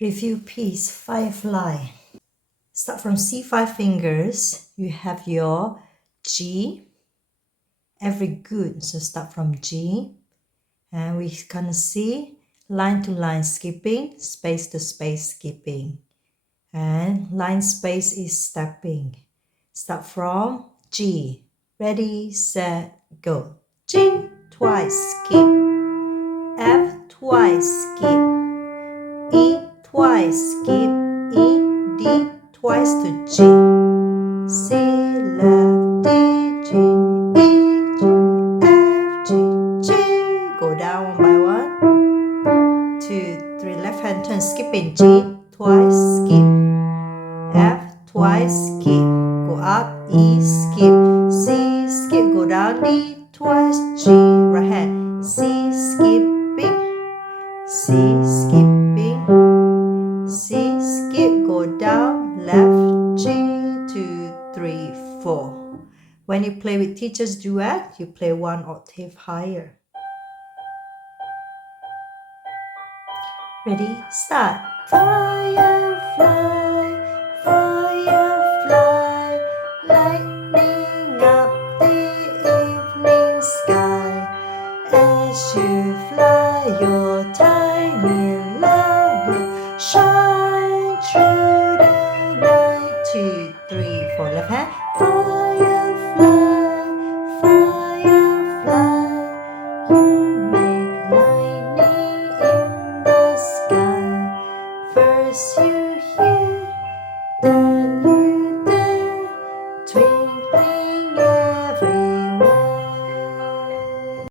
Review piece, Firefly. Start from C5 fingers. You have your G. Every good, so start from G. And we're gonna see line to line skipping, space to space skipping. And line space is stepping. Start from G. Ready, set, go. G, twice skip. F, twice skip. E, twice skip. E, D, twice to G. C, left, D, G, E, G, F, G, G. Go down one by one. 2, 3, left hand turn, skipping. G, twice skip. F, twice skip. Go up, E, skip. C, skip. Go down, D, twice. G, right hand. C, skipping. C, skipping. C, skip. Go down, left. G, 2, 3, 4. When you play with teacher's duet, you play one octave higher. Ready, start. Firefly, firefly, lightning up the evening sky. As you fly, your